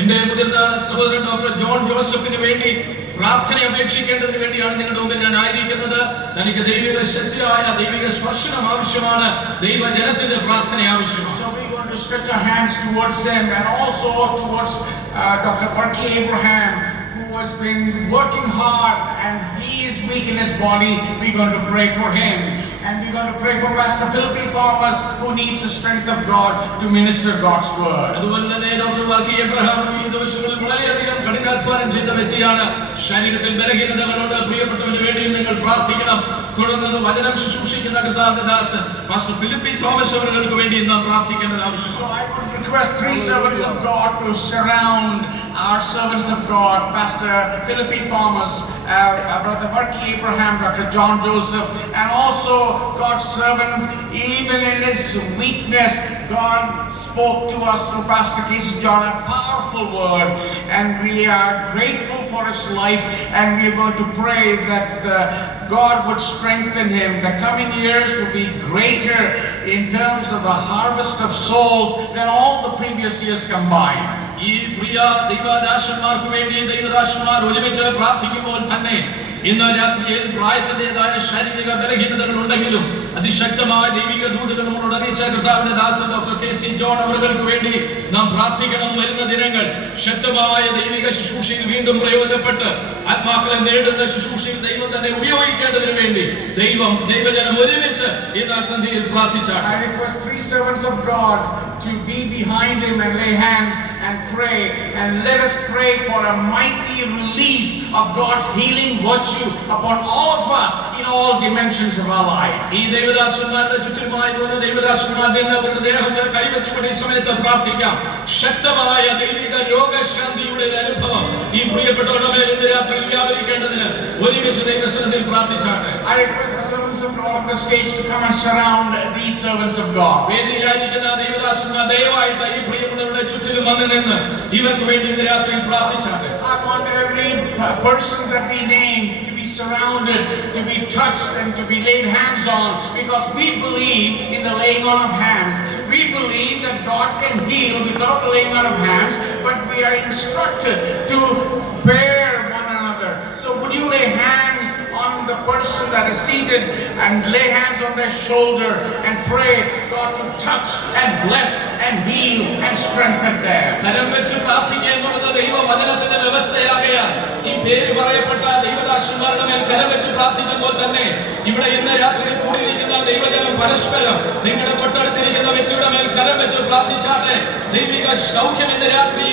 എന്റെ മുതിർന്ന സഹോദരൻ ഡോക്ടർ ജോൺ ജോസഫിന് വേണ്ടി പ്രാർത്ഥന അപേക്ഷിക്കേണ്ടതിന് വേണ്ടിയാണ് നിങ്ങളുടെ മുമ്പിൽ ഞാൻ ആയിരിക്കുന്നത്. തനിക്ക് ദൈവിക ശക്തിയായ ദൈവിക സ്പർശനം ആവശ്യമാണ്. ദൈവജനത്തിന്റെ പ്രാർത്ഥന ആവശ്യമാണ്. So we're going to stretch our hands towards him and also towards Dr. Parky Abraham, who has been working hard and he is weak in his body. We're going to pray for him. And we're going to pray for Pastor Philippi Thomas, who needs the strength of God to minister God's word. അതുപോലെ തന്നെ ഡോക്ടർ വർഗി എബ്രഹാം ഈ ദിവസങ്ങളിൽ വളരെയധികം കഠിനാധ്വാനം ചെയ്ത വ്യക്തിയാണ്. ശരീരത്തിൽ ബലഹീനതകളുണ്ട്. പ്രിയപ്പെട്ടവന് വേണ്ടി നിങ്ങൾ പ്രാർത്ഥിക്കണം. തുടർന്ന് വചനം ശുശ്രൂഷിക്കുന്ന കർത്താവിന്റെ ദാസൻ പാസ്റ്റർ ഫിലിപ്പി തോമസ് അവർക്ക് വേണ്ടി നാം പ്രാർത്ഥിക്കേണ്ടത് ആവശ്യമാണ്. So I would request three servants of God to surround our servants of God, Pastor Philippi Thomas, Brother Parky Abraham, Dr. John Joseph, and also God's servant, even in his weakness, God spoke to us through Pastor Casey John, a powerful word, and we are grateful for his life, and we are going to pray that God would strengthen him. The coming years will be greater in terms of the harvest of souls than all the previous years combined. ഈ പ്രിയ ദൈവദാസന്മാർക്ക് വേണ്ടി ദൈവദാസന്മാർ ഒരുമിച്ച് പ്രാർത്ഥിക്കുമ്പോൾ തന്നെ ഇന്ന് രാത്രിയിൽ പ്രായത്തിൻ്റെതായ ശാരീരിക ബലഹീനതകൾ ഉണ്ടെങ്കിലും അതിശക്തമായ ദൈവിക ദൂതുകൾ നമ്മളോട് അറിയിച്ച കർത്താവിന്റെ ദാസൻ ഡോക്ടർ കെ സി ജോൺ അവർക്ക് വേണ്ടി നാം പ്രാർത്ഥിക്കണം. വരുന്ന ദിനങ്ങൾ ശക്തമായ ദൈവിക ശുശ്രൂഷയിൽ വീണ്ടും പ്രയോജനപ്പെട്ട് ആത്മാക്കളെ നേടുന്ന ശുശ്രൂഷയിൽ ദൈവം തന്നെ ഉപയോഗിക്കേണ്ടതിന് വേണ്ടി ദൈവജനം ഒരുമിച്ച് ഇന്ന് സന്ധ്യയിൽ പ്രാർത്ഥിച്ചാണ്. I request three servants of God to be behind him and lay hands and pray, and let us pray for a mighty release of God's healing virtue upon all of us in all dimensions of our life. ഈ ദൈവദാസന്മാരുടെ ചുറ്റുമായി പോകുന്ന ദൈവദാസന്മാരുടെ അവരുടെ ദേഹത്തെ കൈവച്ചുകൊണ്ട് ഈ സമയത്ത് പ്രാർത്ഥിക്കാം. ശക്തമായ ദൈവിക രോഗശാന്തിയുടെ അനുഭവം ഈ പ്രിയപ്പെട്ടവരുടെ മേൽ ഇന്ന് രാത്രിയിൽ വ്യാപരിക്കേണ്ടതിന് ഒരുമിച്ച് ദൈവസന്നിധിയിൽ പ്രാർത്ഥിച്ചാട്ടെ. I request the servants of God on the stage to come and surround these servants of God. വേദിയിലായിരിക്കുന്ന ദൈവദാസന്മാർ ദയവായിട്ട് ഈ പ്രിയപ്പെട്ടവരുടെ ചുറ്റിലും വന്നു നിന്ന് ഇവർക്ക് വേണ്ടി ഇന്ന് രാത്രിയിൽ പ്രാർത്ഥിച്ചാട്ടെ. I want every person that we name to be surrounded, to be touched, and to be laid hands on, because we believe in the laying on of hands. We believe that God can heal without the laying on of hands, but we are instructed to bear one another. So would you lay hands on the person that is seated and lay hands on their shoulder and pray God to touch and bless and heal and strengthen them. കരം വെച്ച് പ്രാർത്ഥിക്കുക എന്നുള്ളത് ദൈവവചനത്തിന്റെ വ്യവസ്ഥയാകയാൽ ഈ പേര് പറയപ്പെട്ട ദൈവദാസന്മാരുടെ മേൽ കരം വെച്ച് പ്രാർത്ഥിക്കുമ്പോൾ തന്നെ ഇവിടെ ഇന്ന് രാത്രിയിൽ കൂടിയിരിക്കുന്ന ദൈവജനം പരസ്പരം നിങ്ങളുടെ തൊട്ടടുത്തിരിക്കുന്ന വ്യക്തിയുടെ മേൽ കരം വെച്ച് പ്രാർത്ഥിച്ചാട്ടെ. ദൈവിക സൗഖ്യം ഇന്ന് രാത്രി